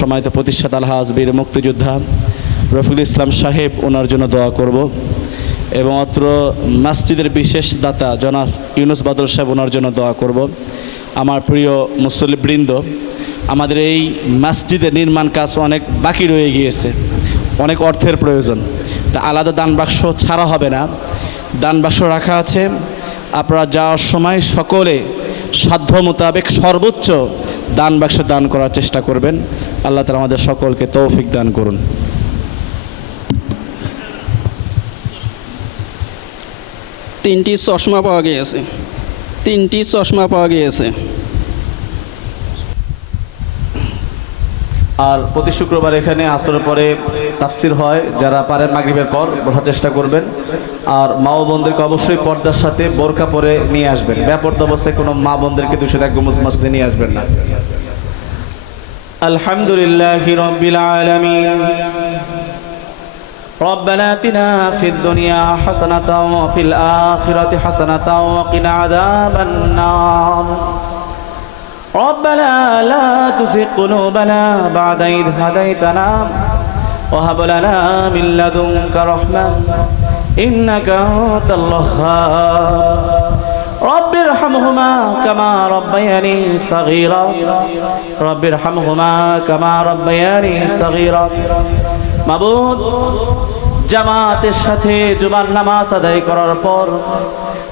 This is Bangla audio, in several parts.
সময়ত প্রতিষ্ঠাতা আলহাজ বীর মুক্তিযোদ্ধা রফিকুল ইসলাম সাহেব, ওনার জন্য দোয়া করব। এবং অত্র মসজিদের বিশেষ দাতা জনাব ইউনুস বাদল সাহেব, ওনার জন্য দোয়া করব। আমার প্রিয় মুসল্লিবৃন্দ, আমাদের এই মসজিদের নির্মাণ কাজ অনেক বাকি রয়ে গিয়েছে, অনেক অর্থের প্রয়োজন। তা আলাদা দান বাক্স ছাড়া হবে না। দান বাক্স রাখা আছে। আপনারা যাওয়ার সময় সকলে সাধ্য মোতাবেক সর্বোচ্চ দান বাক্স দান করার চেষ্টা করবেন। আল্লাহ তালা আমাদের সকলকে তৌফিক দান করুন। তিনটি চশমা পাওয়া গিয়েছে। তিনটি চশমা পাওয়া গিয়েছে। আর প্রতি শুক্রবার এখানে আসরের পরে তাফসির হয় যারা পারেন মাগরিবের পর বসার চেষ্টা করবেন। আর মা ও বোনদেরকে অবশ্যই পর্দার সাথে বোরকা পরে নিয়ে আসবেন। ব্যাপর্দ অবস্থায় কোনো মা বোনদেরকে দুশো এক গুমুস মাসে নিয়ে আসবেন না। الحمد لله رب العالمين ربنا اتنا في الدنيا حسنة وفي الآخرة حسنة وقنا عذاب النار ربنا لا تزغ قلوبنا بعد إذ هديتنا وهب لنا من لدنك رحمة إنك أنت الوهاب ارحمهما كما ربياني صغيرا رب ارحمهما كما ربياني صغيرا মাবুদ জামাতের সাথে জুমার নামাজ আদায় করার পর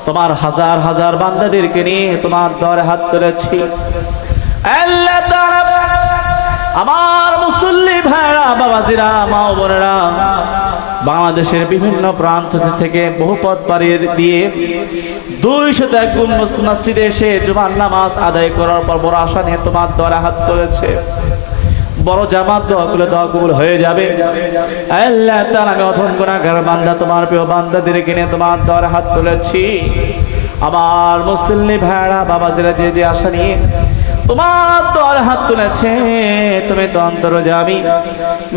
তোমার হাজার হাজার বান্দাদেরকে নিয়ে তোমার দরে হাত তুলেছি আল্লাহ তাআলা আমার মুসল্লি ভাইরা বাবাজিরা মা ও বোনেরা বাংলাদেশের বিভিন্ন প্রান্ত থেকে বহু পথ পাড়িয়ে দিয়ে দুই দুইশত এক মসজিদে এসে জুমার নামাজ আদায় করার পর বড় আশা নিয়ে তোমার দ্বারা হাত তুলেছে। বড় জামাত দোয়া করলে দোয়া কবুল হয়ে যাবে। আল্লাহ তাআলা, আমি অধম গুনাহগার বান্দা, তোমার প্রিয় বান্দাদেরকে কিনে তোমার দ্বারা হাত তুলেছি। আমার মুসল্লি ভাইরা বাবাজিরা যে যে আশা নিয়ে তোমার তোর হাত তুলেছে, তুমি তো অন্তর যাবি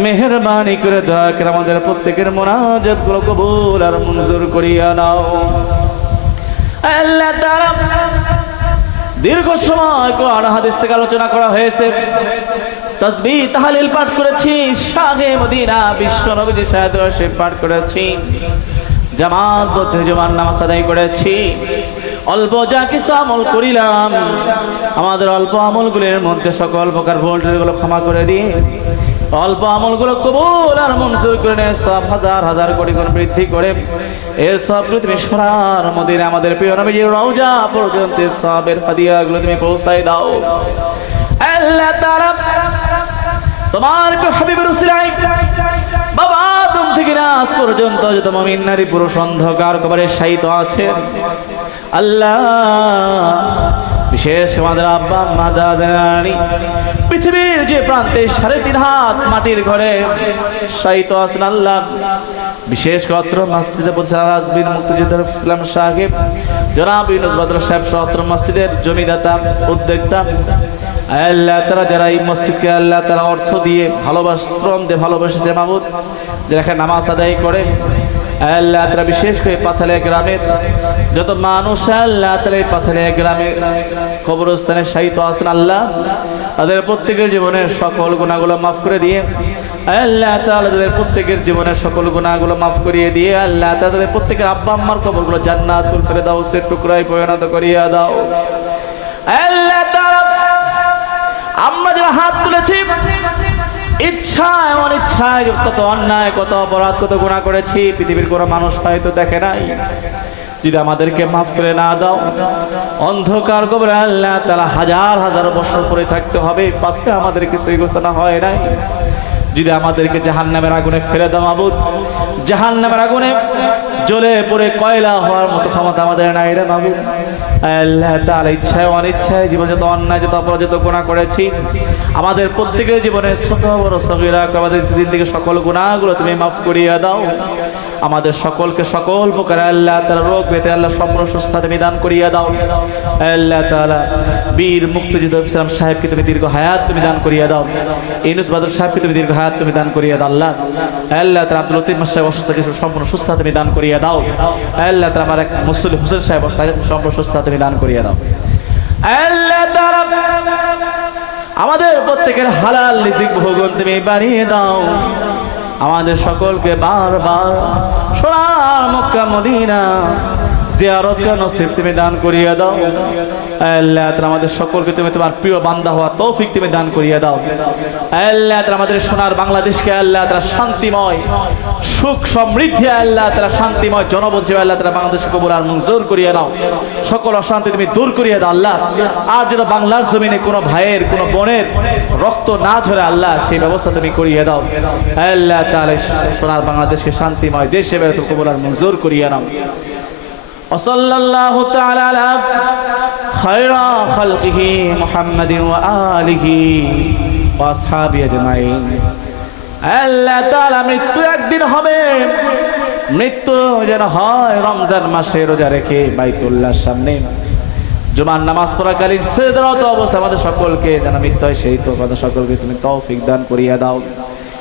মেহরবানি করে করে আমাদের প্রত্যেকের মোনাজাতগুলো কবুল আর মঞ্জুর করিয়া নাও। আল্লাহ তাআলা দীর্ঘ সময় কোরআন হাদিস থেকে আলোচনা করা হয়েছে। তসবি তাহালিল পাঠ করেছি, শাহে মদিনা বিশ্ব নবীজি সাহেদ পাঠ করেছি। জামাত বদ্ধ জমান নামাজ আদায় করেছি। অল্প যা কিছু আমল করিলাম। আমাদের অল্প আমলগুলির মধ্যে সকল প্রকার ভোল্টেজগুলো ক্ষমা করে দিয়ে অল্প আমলগুলো কবুল আর মঞ্জুর করে নে সব হাজার হাজার কোটি গুণ বৃদ্ধি করে এর সবগুলো তুমি সোনার মদিনে আমাদের প্রিয় নবীজির রওজা পর্যন্ত সবের হাদিয়াগুলো তুমি পৌঁছাই দাও। আল্লাহ তাআলা তোমার হাবিবের বাবা থেকে নাস পর্যন্ত যত মুমিন নারী, পুরুষ, অন্ধকার, কবরে শায়িত আছে। আল্লাহ, বিশেষ আমাদের আব্বা, আম্মা, দাদা পৃথিবীর যে প্রান্তে সাড়ে তিন হাত মাটির ঘরে শায়িত আছেন আল্লাহ। বিশেষ কত্র মসজিদে রাজবীর মুক্তিযোদ্ধা ইসলাম সাহেব, জনাব ইউনুস বদর সাহেব সত্র মসজিদের জমিদাতা, উদ্যোক্তা আল্লাহ তারা যারা এই মসজিদকে আল্লাহ তারা অর্থ দিয়ে ভালোবাস শ্রম দিয়ে ভালোবেসেছে মাহমুদ যারা এখানে নামাজ আদায় করে, আল্লাহ তারা বিশেষ করে পাথালিয়া গ্রামের যত মানুষ আল্লাহ তারা এই পাথালিয়া গ্রামে কবরস্থানে সাহিত্য আছেন, আল্লাহ তাদের প্রত্যেকের জীবনের সকল গুণাগুলো মাফ করে দিয়ে, আল্লাহ তাআলা তাদের প্রত্যেকের জীবনের সকল গুণাগুলো মাফ করিয়ে দিয়ে, আল্লাহ তাদের প্রত্যেকের আব্বা আম্মার কবরগুলো জান্নাতুল ফেরদাউসের টুকরায় পরিণত করিয়া দাও। আমরা যারা হাত তুলেছি, ইচ্ছা, এমন ইচ্ছায় কত অন্যায়, কত অপরাধ, কত গুণা করেছি, পৃথিবীর কোনো মানুষ হয়তো দেখে নাই। যদি আমাদেরকে মাফ করে না দাও, অন্ধকার কবরে আল্লাহ তারা হাজার হাজার বছর পরে থাকতে হবে পাথে আমাদের কিছুই ঘোষণা হয় নাই। যদি আমাদেরকে জাহান নামের আগুনে ফেলে দাও, মাবুদ জাহান নামের আগুনে জ্বলে পড়ে কয়লা হওয়ার মতো ক্ষমতা আমাদের নাই রে মাবুদ। ইচ্ছায় অনিচ্ছায় জীবন যত অন্যায়, যত অপরাধ, যত গুণা করেছি, আমাদের প্রত্যেকের জীবনে ছোট, বড় সগিরা আমাদের জিন্দিগির সকল গুণাগুলো তুমি মাফ করিয়া দাও। আমাদের সকলকে সকল প্রকার আল্লাহ তারা রোগ পেতে আল্লাহ সম্পূর্ণ সুস্থতা তুমি দান করিয়া দাও। আল্লাহ তাআলা বীর মুক্তিযুদ্ধ ইসলাম সাহেবকে তুমি দীর্ঘ হায়াত তুমি দান করিয়া দাও। ইনুস বাদর সাহেবকে তুমি দীর্ঘ হায়াত তুমি দান করিয়া দাও। আল্লাহ আল্লাহ তাআলা আব্দুল লতিফ সাহেব অসুস্থকে সম্পূর্ণ সুস্থতা তুমি দান করিয়া দাও। আল্লাহ তাআলা আমার এক মুসলিম হোসেন সাহেব সম্পূর্ণ সুস্থতা তুমি দান করিয়ে দাও। আমাদের প্রত্যেকের হালাল লিজিক ভোগন তুমি বানিয়ে দাও। আমাদের সকলকে বারবার সোনার মক্কা মদিনা জিয়ারত নসিব তুমি দান করিয়ে দাও। আল্লাহ তাআলা আমাদের সকলকে তুমি তোমার প্রিয় বান্দা হওয়া তৌফিক তুমি দান করিয়ে দাও। আল্লাহ তাআলা আমাদের সোনার বাংলাদেশকে আল্লাহ তারা শান্তিময়, সুখ সমৃদ্ধি আল্লাহ তারা শান্তিময় জনপদ হিসেবে আল্লাহ তারা বাংলাদেশকে কবুল আর মঞ্জুর করিয়ে দাও। সকল অশান্তি তুমি দূর করিয়া দাও আল্লাহ। আর যেন বাংলার জমিনে কোনো ভাইয়ের, কোনো বোনের রক্ত না ঝরে আল্লাহ, সেই ব্যবস্থা তুমি করিয়ে দাও। আল্লাহ তাহলে সোনার বাংলাদেশকে শান্তিময় দেশ হিসেবে তুমি কবুল আর মঞ্জুর করিয়া নাও وصلى الله تعالى على خير خلقه محمد وآله وأصحابه أجمعين আল্লাহ তাআলা মৃত্যু একদিন হবে মৃত্যু যেন হয় রমজান মাসে রোজা রেখে বাইতুল্লাহর সামনে জুমার নামাজ পড়াকালীন সেদরত অবস্থা আমাদের সকলকে যেন মৃত্যু হয় সেই তো আমাদের সকলকে তুমি তৌফিক দান করিয়া দাও